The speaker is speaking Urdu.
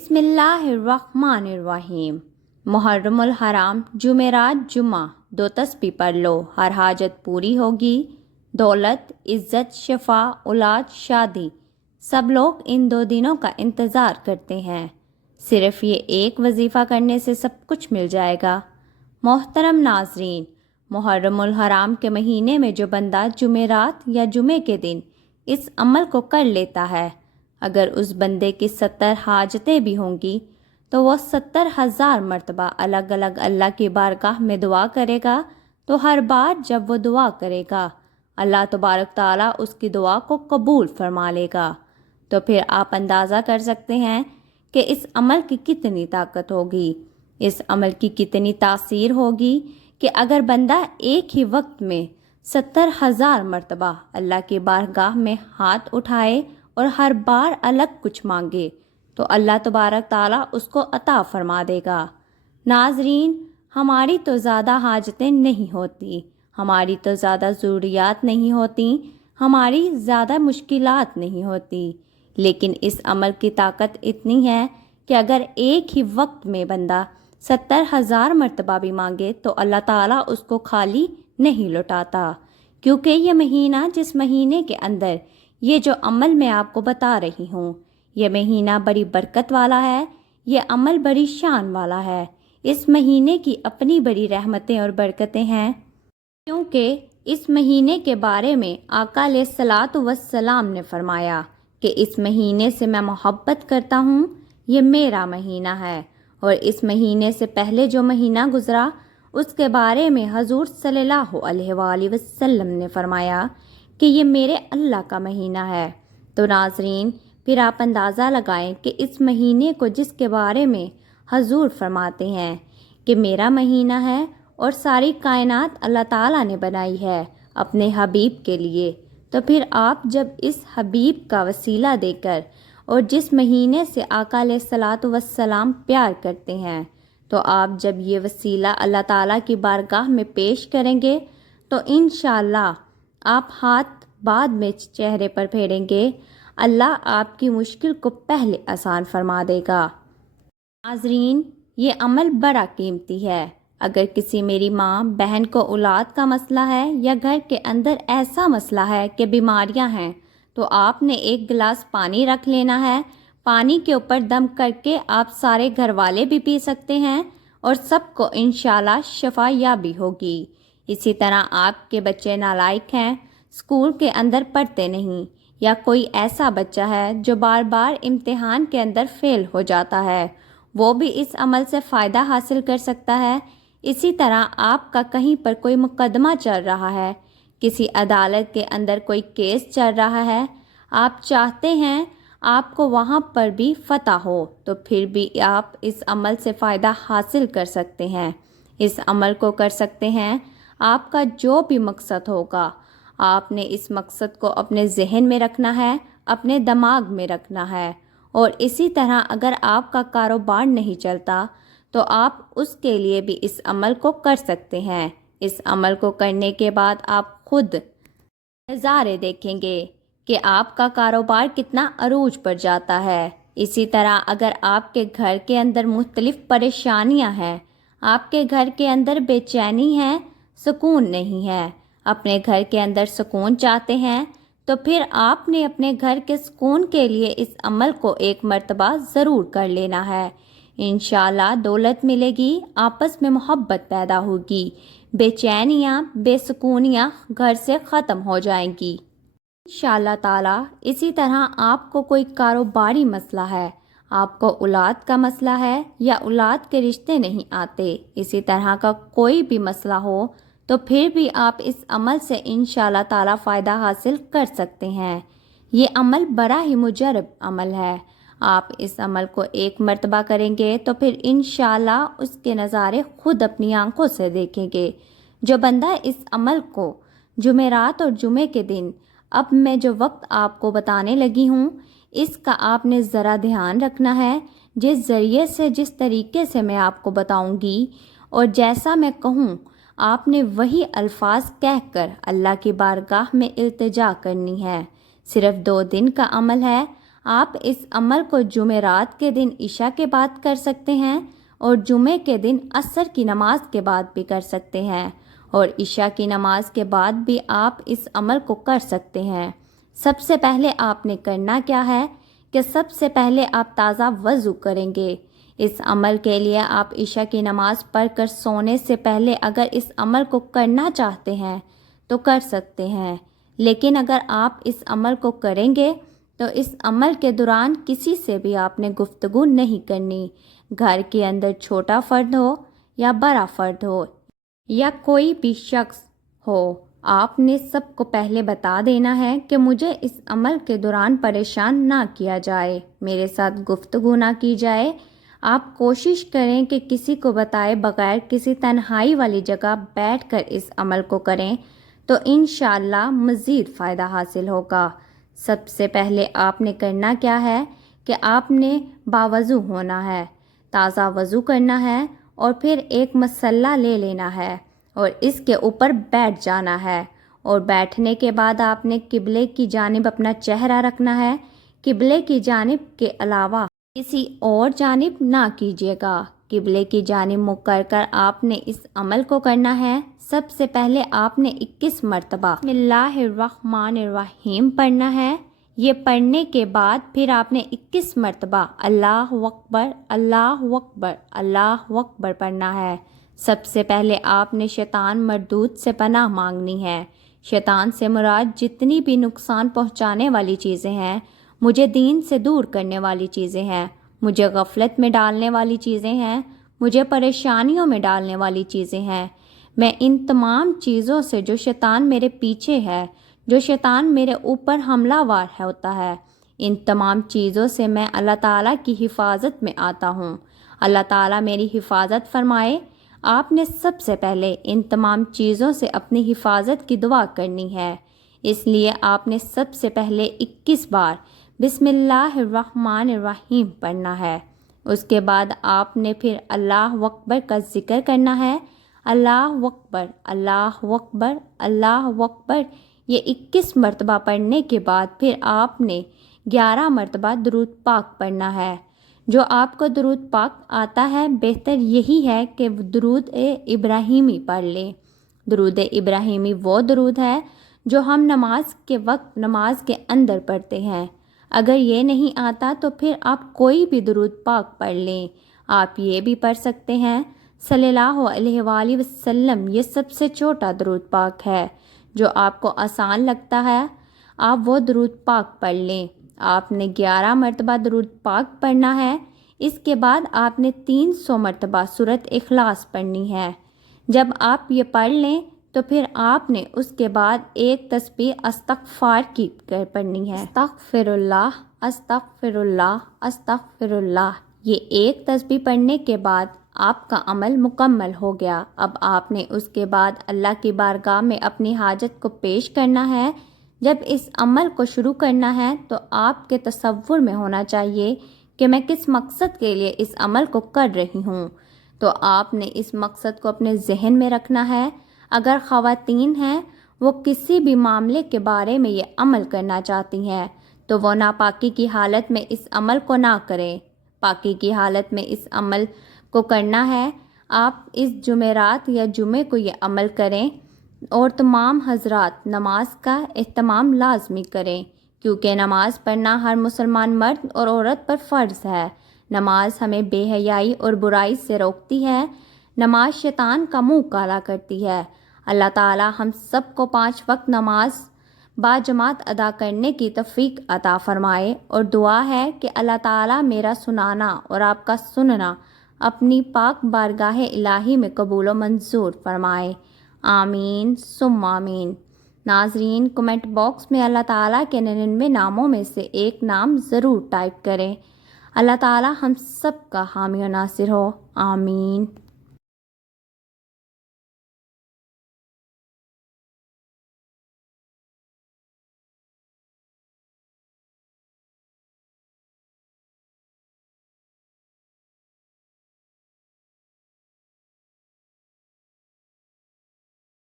بسم اللہ الرحمن الرحیم۔ محرم الحرام جمعرات جمعہ 2 تسبیح پڑھ لو، ہر حاجت پوری ہوگی۔ دولت، عزت، شفا، اولاد، شادی، سب لوگ ان 2 دنوں کا انتظار کرتے ہیں۔ صرف یہ ایک وظیفہ کرنے سے سب کچھ مل جائے گا۔ محترم ناظرین، محرم الحرام کے مہینے میں جو بندہ جمعرات یا جمعے کے دن اس عمل کو کر لیتا ہے، اگر اس بندے کی 70 حاجتیں بھی ہوں گی تو وہ 70,000 مرتبہ الگ الگ اللہ کی بارگاہ میں دعا کرے گا، تو ہر بار جب وہ دعا کرے گا اللہ تبارک تعالیٰ اس کی دعا کو قبول فرما لے گا۔ تو پھر آپ اندازہ کر سکتے ہیں کہ اس عمل کی کتنی طاقت ہوگی، اس عمل کی کتنی تاثیر ہوگی کہ اگر بندہ ایک ہی وقت میں 70,000 مرتبہ اللہ کی بارگاہ میں ہاتھ اٹھائے اور ہر بار الگ کچھ مانگے تو اللہ تبارک تعالیٰ اس کو عطا فرما دے گا۔ ناظرین، ہماری تو زیادہ حاجتیں نہیں ہوتی، ہماری تو زیادہ ضروریات نہیں ہوتی، ہماری زیادہ مشکلات نہیں ہوتی، لیکن اس عمل کی طاقت اتنی ہے کہ اگر ایک ہی وقت میں بندہ 70,000 مرتبہ بھی مانگے تو اللہ تعالیٰ اس کو خالی نہیں لوٹاتا، کیونکہ یہ مہینہ، جس مہینے کے اندر یہ جو عمل میں آپ کو بتا رہی ہوں، یہ مہینہ بڑی برکت والا ہے، یہ عمل بڑی شان والا ہے۔ اس مہینے کی اپنی بڑی رحمتیں اور برکتیں ہیں، کیونکہ اس مہینے کے بارے میں آقا علیہ الصلاۃ والسلام نے فرمایا کہ اس مہینے سے میں محبت کرتا ہوں، یہ میرا مہینہ ہے۔ اور اس مہینے سے پہلے جو مہینہ گزرا اس کے بارے میں حضور صلی اللہ علیہ وآلہ وسلم نے فرمایا کہ یہ میرے اللہ کا مہینہ ہے۔ تو ناظرین، پھر آپ اندازہ لگائیں کہ اس مہینے کو جس کے بارے میں حضور فرماتے ہیں کہ میرا مہینہ ہے اور ساری کائنات اللہ تعالیٰ نے بنائی ہے اپنے حبیب کے لیے، تو پھر آپ جب اس حبیب کا وسیلہ دے کر اور جس مہینے سے آقا علیہ الصلاۃ والسلام پیار کرتے ہیں، تو آپ جب یہ وسیلہ اللہ تعالیٰ کی بارگاہ میں پیش کریں گے تو انشاءاللہ آپ ہاتھ بعد میں چہرے پر پھیریں گے، اللہ آپ کی مشکل کو پہلے آسان فرما دے گا۔ ناظرین، یہ عمل بڑا قیمتی ہے۔ اگر کسی میری ماں بہن کو اولاد کا مسئلہ ہے یا گھر کے اندر ایسا مسئلہ ہے کہ بیماریاں ہیں، تو آپ نے ایک گلاس پانی رکھ لینا ہے، پانی کے اوپر دم کر کے آپ سارے گھر والے بھی پی سکتے ہیں اور سب کو انشاءاللہ شفا یابی ہوگی۔ اسی طرح آپ کے بچے نالائق ہیں، اسکول کے اندر پڑھتے نہیں، یا کوئی ایسا بچہ ہے جو بار بار امتحان کے اندر فیل ہو جاتا ہے، وہ بھی اس عمل سے فائدہ حاصل کر سکتا ہے۔ اسی طرح آپ کا کہیں پر کوئی مقدمہ چل رہا ہے، کسی عدالت کے اندر کوئی کیس چل رہا ہے، آپ چاہتے ہیں آپ کو وہاں پر بھی فتح ہو، تو پھر بھی آپ اس عمل سے فائدہ حاصل کر سکتے ہیں، اس عمل کو کر سکتے ہیں۔ آپ کا جو بھی مقصد ہوگا، آپ نے اس مقصد کو اپنے ذہن میں رکھنا ہے، اپنے دماغ میں رکھنا ہے۔ اور اسی طرح اگر آپ کا کاروبار نہیں چلتا تو آپ اس کے لیے بھی اس عمل کو کر سکتے ہیں۔ اس عمل کو کرنے کے بعد آپ خود نظارے دیکھیں گے کہ آپ کا کاروبار کتنا عروج پر جاتا ہے۔ اسی طرح اگر آپ کے گھر کے اندر مختلف پریشانیاں ہیں، آپ کے گھر کے اندر بے چینی ہے، سکون نہیں ہے، اپنے گھر کے اندر سکون چاہتے ہیں، تو پھر آپ نے اپنے گھر کے سکون کے لیے اس عمل کو ایک مرتبہ ضرور کر لینا ہے۔ انشاءاللہ دولت ملے گی، آپس میں محبت پیدا ہوگی، بے چینیاں، بے سکونیاں گھر سے ختم ہو جائیں گی انشاءاللہ تعالیٰ۔ اسی طرح آپ کو کوئی کاروباری مسئلہ ہے، آپ کو اولاد کا مسئلہ ہے یا اولاد کے رشتے نہیں آتے، اسی طرح کا کوئی بھی مسئلہ ہو، تو پھر بھی آپ اس عمل سے انشاءاللہ تعالیٰ فائدہ حاصل کر سکتے ہیں۔ یہ عمل بڑا ہی مجرب عمل ہے، آپ اس عمل کو ایک مرتبہ کریں گے تو پھر انشاءاللہ اس کے نظارے خود اپنی آنکھوں سے دیکھیں گے۔ جو بندہ اس عمل کو جمعرات اور جمعے کے دن، اب میں جو وقت آپ کو بتانے لگی ہوں، اس کا آپ نے ذرا دھیان رکھنا ہے۔ جس ذریعے سے، جس طریقے سے میں آپ کو بتاؤں گی اور جیسا میں کہوں، آپ نے وہی الفاظ کہہ کر اللہ کی بارگاہ میں التجا کرنی ہے۔ صرف 2 دن کا عمل ہے، آپ اس عمل کو جمعرات کے دن عشاء کے بعد کر سکتے ہیں اور جمعے کے دن عصر کی نماز کے بعد بھی کر سکتے ہیں، اور عشاء کی نماز کے بعد بھی آپ اس عمل کو کر سکتے ہیں۔ سب سے پہلے آپ نے کرنا کیا ہے کہ سب سے پہلے آپ تازہ وضو کریں گے۔ اس عمل کے لیے آپ عشاء کی نماز پڑھ کر سونے سے پہلے اگر اس عمل کو کرنا چاہتے ہیں تو کر سکتے ہیں، لیکن اگر آپ اس عمل کو کریں گے تو اس عمل کے دوران کسی سے بھی آپ نے گفتگو نہیں کرنی، گھر کے اندر چھوٹا فرد ہو یا بڑا فرد ہو یا کوئی بھی شخص ہو، آپ نے سب کو پہلے بتا دینا ہے کہ مجھے اس عمل کے دوران پریشان نہ کیا جائے، میرے ساتھ گفتگو نہ کی جائے۔ آپ کوشش کریں کہ کسی کو بتائے بغیر کسی تنہائی والی جگہ بیٹھ کر اس عمل کو کریں تو انشاءاللہ مزید فائدہ حاصل ہوگا۔ سب سے پہلے آپ نے کرنا کیا ہے کہ آپ نے باوضو ہونا ہے، تازہ وضو کرنا ہے اور پھر ایک مصلی لے لینا ہے اور اس کے اوپر بیٹھ جانا ہے، اور بیٹھنے کے بعد آپ نے قبلے کی جانب اپنا چہرہ رکھنا ہے، قبلے کی جانب کے علاوہ کسی اور جانب نہ کیجیے گا۔ قبلے کی جانب منہ کر آپ نے اس عمل کو کرنا ہے۔ سب سے پہلے آپ نے 21 مرتبہ بسم اللہ الرحمن الرحیم پڑھنا ہے۔ یہ پڑھنے کے بعد پھر آپ نے 21 مرتبہ اللہ اکبر اللہ اکبر اللہ اکبر پڑھنا ہے۔ سب سے پہلے آپ نے شیطان مردود سے پناہ مانگنی ہے۔ شیطان سے مراد جتنی بھی نقصان پہنچانے والی چیزیں ہیں، مجھے دین سے دور کرنے والی چیزیں ہیں، مجھے غفلت میں ڈالنے والی چیزیں ہیں، مجھے پریشانیوں میں ڈالنے والی چیزیں ہیں، میں ان تمام چیزوں سے جو شیطان میرے پیچھے ہے، جو شیطان میرے اوپر حملہ وار ہوتا ہے، ان تمام چیزوں سے میں اللہ تعالیٰ کی حفاظت میں آتا ہوں۔ اللہ تعالیٰ میری حفاظت فرمائے۔ آپ نے سب سے پہلے ان تمام چیزوں سے اپنی حفاظت کی دعا کرنی ہے، اس لیے آپ نے سب سے پہلے 21 بار بسم اللہ الرحمن الرحیم پڑھنا ہے۔ اس کے بعد آپ نے پھر اللہ اکبر کا ذکر کرنا ہے، اللہ اکبر اللہ اکبر اللہ اکبر۔ یہ 21 مرتبہ پڑھنے کے بعد پھر آپ نے 11 مرتبہ درود پاک پڑھنا ہے۔ جو آپ کو درود پاک آتا ہے بہتر یہی ہے کہ درود ابراہیمی پڑھ لیں۔ درود ابراہیمی وہ درود ہے جو ہم نماز کے وقت نماز کے اندر پڑھتے ہیں۔ اگر یہ نہیں آتا تو پھر آپ کوئی بھی درود پاک پڑھ لیں۔ آپ یہ بھی پڑھ سکتے ہیں صلی اللہ علیہ وآلہ وسلم، یہ سب سے چھوٹا درود پاک ہے، جو آپ کو آسان لگتا ہے آپ وہ درود پاک پڑھ لیں۔ آپ نے 11 مرتبہ درود پاک پڑھنا ہے۔ اس کے بعد آپ نے 300 مرتبہ سورۃ اخلاص پڑھنی ہے۔ جب آپ یہ پڑھ لیں تو پھر آپ نے اس کے بعد ایک تسبیح استغفار کی پڑھنی ہے، استغفر اللہ استغفر اللہ استغفر اللہ۔ یہ ایک تسبیح پڑھنے کے بعد آپ کا عمل مکمل ہو گیا۔ اب آپ نے اس کے بعد اللہ کی بارگاہ میں اپنی حاجت کو پیش کرنا ہے۔ جب اس عمل کو شروع کرنا ہے تو آپ کے تصور میں ہونا چاہیے کہ میں کس مقصد کے لیے اس عمل کو کر رہی ہوں، تو آپ نے اس مقصد کو اپنے ذہن میں رکھنا ہے۔ اگر خواتین ہیں وہ کسی بھی معاملے کے بارے میں یہ عمل کرنا چاہتی ہیں تو وہ ناپاکی کی حالت میں اس عمل کو نہ کریں، پاکی کی حالت میں اس عمل کو کرنا ہے۔ آپ اس جمعرات یا جمعے کو یہ عمل کریں اور تمام حضرات نماز کا اہتمام لازمی کریں، کیونکہ نماز پڑھنا ہر مسلمان مرد اور عورت پر فرض ہے۔ نماز ہمیں بے حیائی اور برائی سے روکتی ہے، نماز شیطان کا منہ کالا کرتی ہے۔ اللہ تعالی ہم سب کو 5 وقت نماز باجماعت ادا کرنے کی توفیق عطا فرمائے، اور دعا ہے کہ اللہ تعالی میرا سنانا اور آپ کا سننا اپنی پاک بارگاہ الہی میں قبول و منظور فرمائے، آمین ثم آمین۔ ناظرین، کمنٹ باکس میں اللہ تعالیٰ کے 99 ناموں میں سے ایک نام ضرور ٹائپ کریں۔ اللہ تعالیٰ ہم سب کا حامی و ناصر ہو، آمین۔